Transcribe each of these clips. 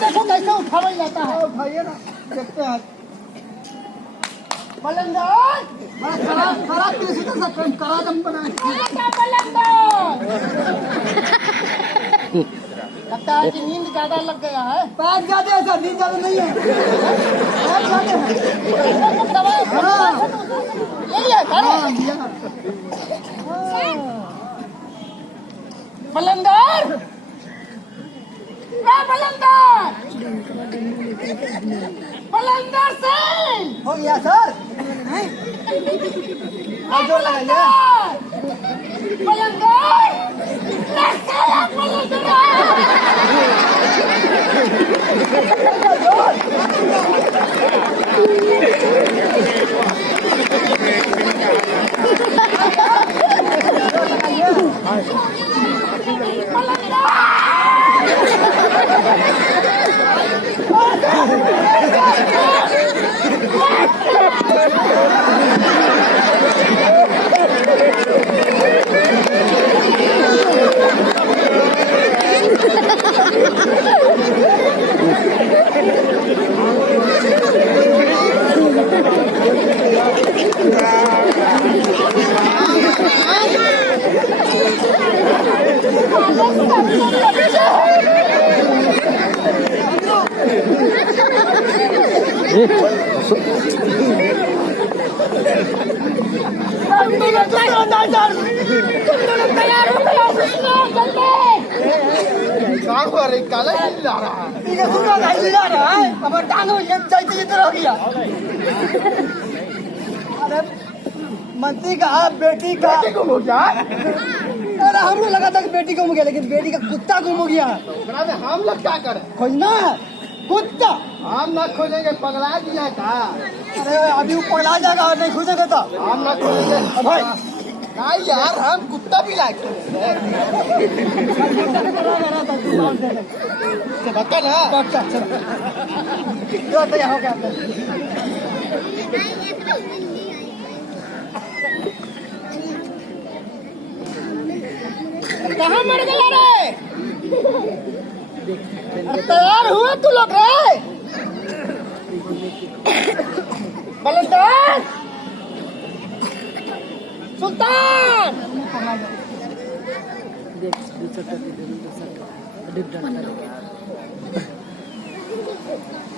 देखो कैसे उठावा जाता है। उठाइए ना, देखते हैं। बलंदर खरा किसी का करा दम बनाए। लगता है कि नींद ज्यादा लग गया है। पैर ज्यादा है सर, नींद ज्यादा नहीं है। पैर ज्यादा है। हाँ यही है सर। बलंदर बलंदर सिंह हो गया सर। जोर लगाइए। बलंदर तैयार हो गया काला हिला रहा है। ये सुना नहीं हिला रहा है। अब टांग में चलती इधर हो गया। अरे मंत्री का बेटी का गुम हो गया। अरे हमको लगा था कि बेटी गुम गया, लेकिन बेटी का कुत्ता गुम हो गया। हम लोग क्या करें? खोजना है कुत्ता। हम ना खोजेंगे, पगला दिया था। अरे अभी वो पगला जाएगा और नहीं खोजेगा तो हम ना खोजेंगे भाई। नहीं यार, हम कुत्ता भी लाए बता ना। हो गया कहाँ मर गया रे? तैयार हुए तू लोग रे? बलंदर सुल्तान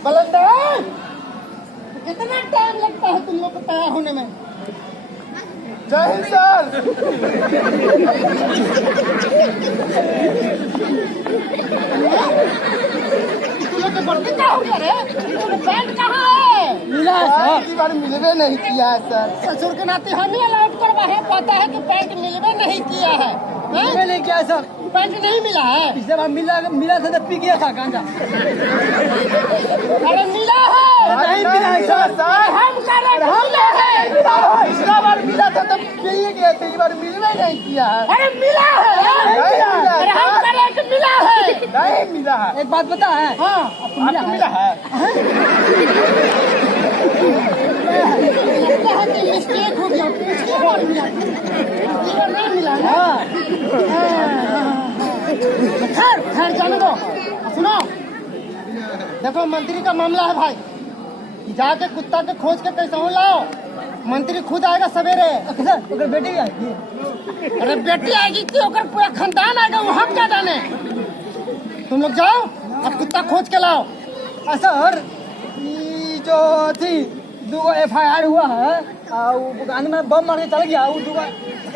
बलंदर कितना टाइम लगता है तुम लोग को तैयार होने में? जय हिंद सर। बढ़ते क्या हो गया रे? पैंट कहाँ है? मिला है सर। बार मिलवे नहीं किया है सर। ससुर के नाते हम ही अलाउड करवा है। पता है कि पैंट मिलवे नहीं किया है। मिलवे नहीं किया है सर। पैंट नहीं मिला है। पिछले बार मिला था तो पी गया था गांजा। अरे मिला है। नहीं मिला है सर। हम कह रहे मिला है। पिछला बार मिला था तब पी गया था। इस बार मिलवे नहीं किया है। अरे मिला है। अरे हम कह रहे कि मिला है। नहीं मिला है। एक बात पता है? हाँ, आपको मिला है। लगता है कि मिस्टेक हो गया। पिछली बार मिला, पिछली बार नहीं मिला है। खैर जाने दो। सुनो, देखो मंत्री का मामला है भाई। जाके कुत्ता के खोज के कैसे हो लाओ। मंत्री खुद आएगा सवेरे। अगर बेटी आएगी। अरे बेटी आएगी कि ओकर पूरा खानदान आएगा, वो हम क्या जाने। तुम लोग जाओ अब कुत्ता खोज के लाओ। सर जो थी दूगो FIR हुआ है, दुकान में बम मार के चल गया। वो दूगो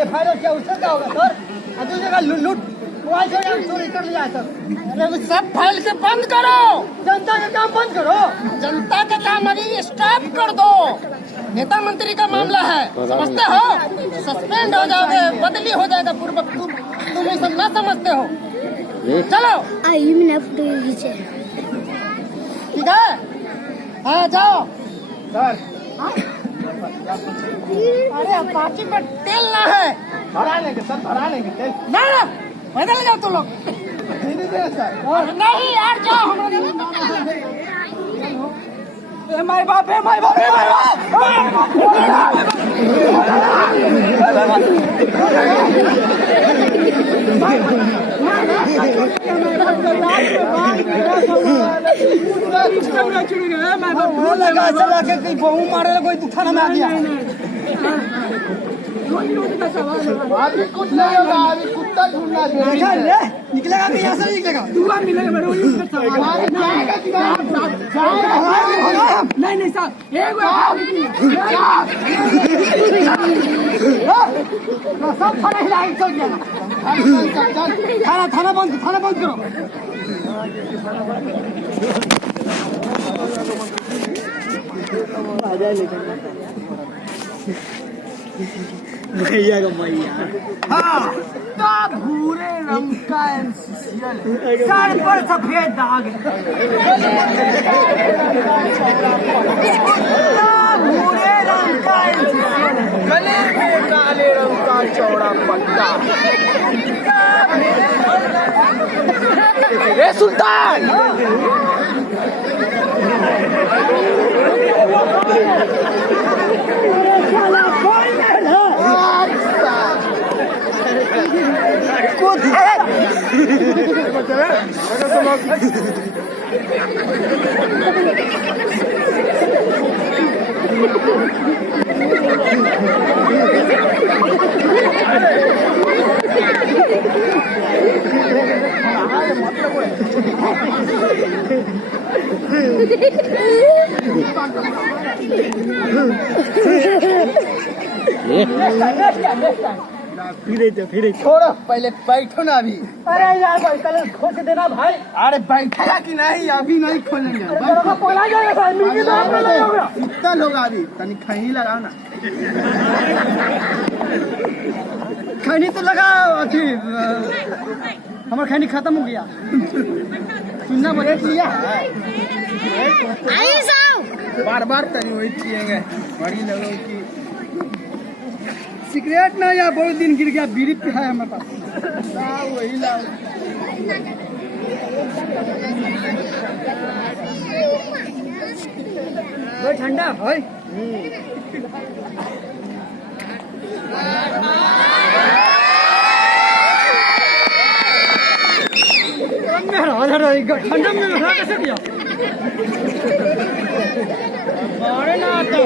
FIR किया, उसका क्या होगा सर? दूसरी जगह लूट मोबाइल चोरी कर लिया है सर। अरे वो सब फाइल के बंद करो। जनता का काम बंद करो। जनता का काम अभी स्टॉप कर दो। नेता मंत्री का मामला है, समझते हो? सस्पेंड हो जाओगे, बदली हो जाएगा पूर्वक। तुम ये सब ना समझते हो। चलो ठीक है। हाँ जाओ सर अरे अपाची में तेल ना है। भरा लेंगे सर, भरा लेंगे तेल। ना बदल जाओ तुम लोग। सर नहीं यार जाओ। माय बाप है, माय बाप है, माय बाप। वो लगा चला के कोई बहू मारे कोई थाना में आ गया। अभी कुछ नहीं होगा, अभी कुत्ता ढूंढना देखा ले निकलेगा कि यहाँ से निकलेगा? नहीं साहब सब थाना हिलाए चल गया। थाना बंद करो। भैया का मैया भूरे रंग का NCCL सर पर सफेद दाग भूरे रंग का NCCL गले में काले रंग का चौड़ा पट्टा। रे सुल्तान फिर छोड़ो, पहले बैठो ना अभी। अरे यार भाई पहले खोल के देना भाई। अरे बैठेगा कि नहीं? अभी नहीं खोलेंगे। बोला जाएगा भाई, मिलके तो आपने नहीं होगा। कितना लोग अभी तनी खही लगाओ ना। खैनी तो लगा अथी हमारा खैनी खत्म हो गया। सुनना बोले लिया बार बार तनी वही पिएंगे बड़ी लोगों की। सिगरेट ना या बहुत दिन गिर गया, बीड़ी है हमारे पास। लाओ वही लाओ। भाई ठंडा भाई। ठंडा में कैसे किया? अरे ना आता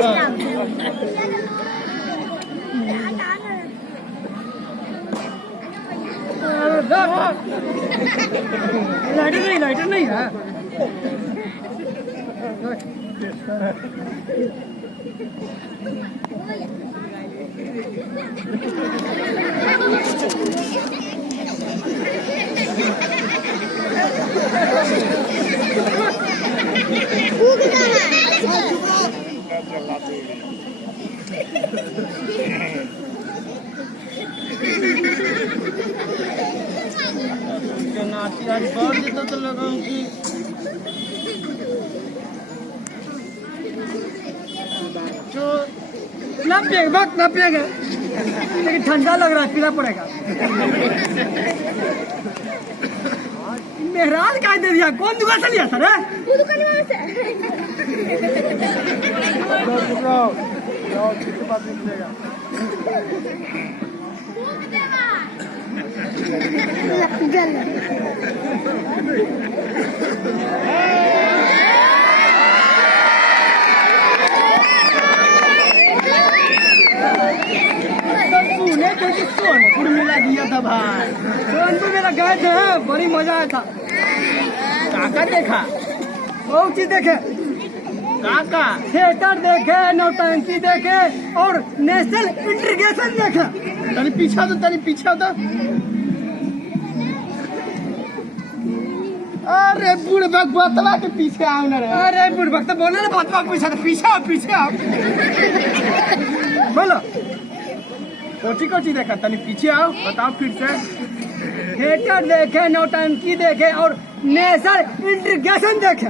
लाइटर नहीं है। तो लोगों की ना पिएगा लेकिन ठंडा लग रहा है, पीना पड़ेगा। मेहराज का दे दिया। कौन दुकान से लिया सर? सोनपुर मेला दिया था भाई। सोनपुर मेला गए थे, बड़ी मजा आया था। काका देखा? बहुत चीज देखे। काका थिएटर देखे, नौटंकी देखे और नेशनल इंटीग्रेशन देखे। तनी पीछा तो अरे बूढ़ बक बतला के पीछे आओ ना रे। अरे बुढ़ तो बोले ना बतवा पीछे आओ बोलो। कोची देखा? तनी पीछे आओ, बताओ फिर से। थिएटर देखे, नौटंकी देखे और नेशनल इंटीग्रेशन देखे।